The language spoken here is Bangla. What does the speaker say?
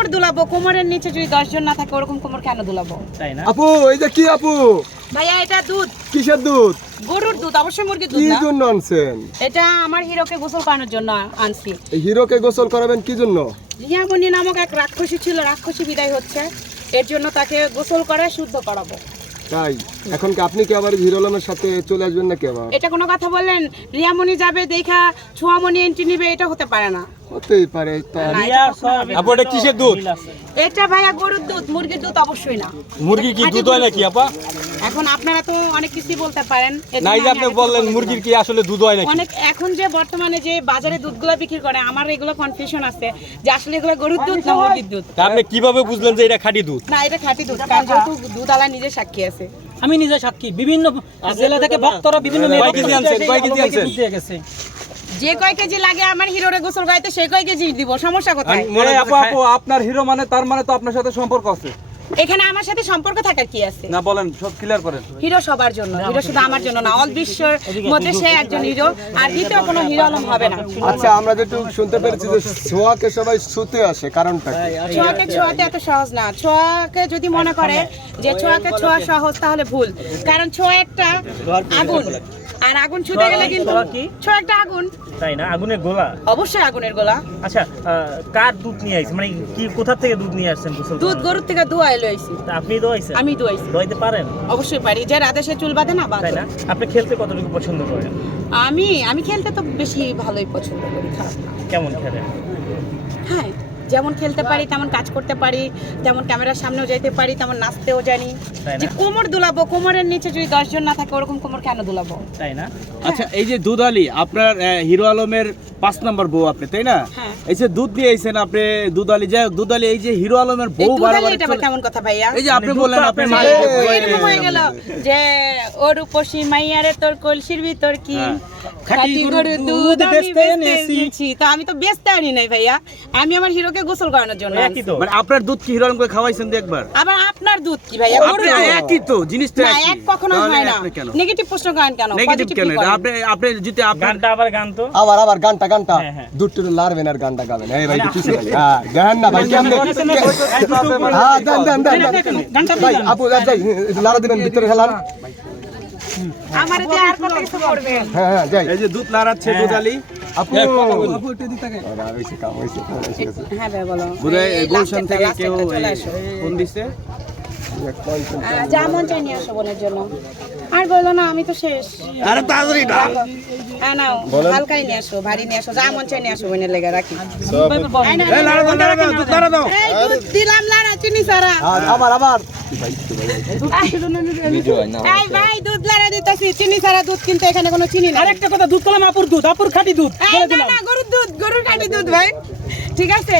কোমর দুলাবো কোমরের নিচে যদি দশজন না থাকে ওরকম কোমর কেন দুলাবো? তাই না? আপু এই যে কি আপু? ভাইয়া এটা দুধ। কিসের দুধ? গরুর দুধ অবশ্যই মুরগির দুধ কি না। জন্য আনছেন? এটা আমার হিরোকে গোসল করানোর জন্য আনছি। এই হিরোকে গোসল করাবেন কি জন্য? রিয়ামণি নামক এক রাক্ষসী ছিল রাক্ষসী বিদায় হচ্ছে। এর জন্য তাকে গোসল করে শুদ্ধ করাবো। তাই? এখন কি আপনি কি আবার হিরো আলমের সাথে চলে আসবেন নাকি আবার? এটা কোনো কথা বললেন? রিয়ামণি যাবে দেখা ছোঁয়ামণি এন্ট্রি নিবে এটা হতে পারে না। হতেই পারে এটা। আপু কিসের দুধ? এটা ভাইয়া গরুর দুধ মুরগির দুধ অবশ্যই না। মুরগির কি দুধ হয় নাকি আপা? এখন আপনারা তো অনেক কিছুই বলতে পারেন। নাই যে আপনি বললেন মুরগির কি আসলে দুধ হয় নাকি? অনেক এখন যে বর্তমানে যে বাজারে দুধগুলো বিক্রি করে আমার এগুলো কনফিউশন আছে যে আসলে এগুলো গরুর দুধ না মুরগির দুধ? তা আপনি কীভাবে বুঝলেন যে এটা খাঁটি দুধ? না এটা খাঁটি দুধ কারণ যেহেতু দুধ আলা নিজে সাক্ষী আছে। আমি নিজে সাক্ষী। বিভিন্ন জেলা থেকে ভক্তরা বিভিন্ন কয় মেয়ে কেজি আনছেন? কয় কেজি আনছেন? যে কয় কেজি লাগে আমার হিরোরে গোসল গাইতে সেই কয় কেজি দিব? সমস্যা কোথায়? মনে আপু আপু আপনার হিরো মানে তার মানে তো আপনার সাথে সম্পর্ক আছে। এখানে আমার সাথে সম্পর্ক থাকার কি আছে? না বলেন সব ক্লিয়ার করেন। হিরো সবার জন্য হিরো শুধু আমার জন্য না অল বিশ্বের মধ্যে সে একজন হিরো আর দ্বিতীয় কোনো হিরো আলম হবে না। আচ্ছা আমরা যেটু শুনতে পেরেছি যে ছোঁয়াকে সবাই শুতে আসে কারণটা কি? ছোঁয়াকে ছোঁয়াতে এত সহজ না। ছোঁয়াকে যদি মনে করে যে ছোঁয়াকে ছোঁয়া সহজ তাহলে ভুল। কারণ ছোঁয়া একটা আগুন। আর আগুন ছুতে গেলে কিন্তু ছোঁয়া একটা আগুন। তাই না? আগুনের গোলা? অবশ্যই আগুনের গোলা। আচ্ছা কার দুধ নিয়ে আসছেন মানে কি কোথা থেকে দুধ নিয়ে আসছেন গোসল দুধ? গরুর থেকে দুয়া লইছি আপনি দোয়াইছেন? আমি দুয়াইছি। দোয়াইতে পারেন? অবশ্যই পারি। যে রাতে সে চুল বাঁধে না বাঁধে। না? আপনি খেলতে কতটুকু পছন্দ করেন? আমি আমি খেলতে তো বেশি ভালোই পছন্দ করি কেমন খেলেন? যেমন খেলতে পারি তেমন কাজ করতে পারি তেমন ক্যামেরার সামনেও যাইতে পারি তেমন নাচতেও জানি। যে কোমর দুলাবো কোমরের নিচে যদি দশজন না থাকে ওরকম কোমর কেন দুলাবো? তাই না? আচ্ছা এই যে দুধ আলী আপনার হিরো আলমের পাঁচ নম্বর বউ আপনি তাই না? হ্যাঁ। এই যে দুধ দিয়ে আইছেন আপনি দুধ আলী যাই হোক, দুধ আলী এই যে হিরো আলমের বউ বারবার এটা কেমন কথা ভাইয়া? এই যে আপনি বললেন আপনি হয়ে গেল যে ওর উপসী মাইয়ারে তোর কলসির ভিতর কি? হ্যাঁ। খাঁটি গরুর দুধ বেচতে বেচতে এনেছি। এনেছি। তো আমি তো বেচতে আনি নাই ভাইয়া। আমি আমার হিরোকে গোসল করানোর জন্য একই তো। মানে আপনার দুধ কি হিরো আলমকে খাওয়াইছেন তো একবার? আবার আপনার দুধ কি ভাইয়া? গরুর আপনি একই তো জিনিসটা না এক কখনো হয় না। নেগেটিভ প্রশ্ন করেন কেন? নেগেটিভ কেন কি এটা? করেন? আপনি আপনি যদি আপনার গানটা আবার গান তো? আবার আবার গানটা গানটা। হ্যাঁ, হ্যাঁ। দুধ লারবেন আর গানটা গাবেন। এই ভাই কিছু ভাই হ্যাঁ গান না ভাই কেমনে হ্যাঁ দেন দেন দেন। দেন ভাই আপু যাই যাই লারা দিবেন ভিতরে খেলার আমার যে আর কত কিছু করবে? হ্যাঁ হ্যাঁ যাই। এই যে দুধ লাড়াচ্ছে দুধ আলি। আপু আপু এটা দিতে আরে আর বেশি কাম হইছে হ্যাঁ ভাই বলো। বুঝে এই গুলশান থেকে কেউ। ফোন দিছে? এক পয়েন্ট আহ, যা মন চাই নিয়ে আসো বোনের জন্য। আর বলল না আমি তো শেষ। আরে তাড়াতাড়ি না হ্যাঁ হালকাই নিয়ে আসো ভারী নিয়ে আসো যা মন চাই নিয়ে আসো বোনের লেগে রাখি। এই লাড়া দাও লাড়া দাও দুধ লাড়া দাও। এই দুধ দিলাম লাড়া চিনি সারা আবার আবার এই ভাই দুধ লাড়া দিতেছি চিনি সারা দুধ কিন্তু এখানে কোনো চিনি নাই। আরেকটা কথা দুধ কলাম আপুর দুধ আপুর খাঁটি দুধ না না গরুর দুধ গরুর কাটি দুধ ভাই। ঠিক আছে?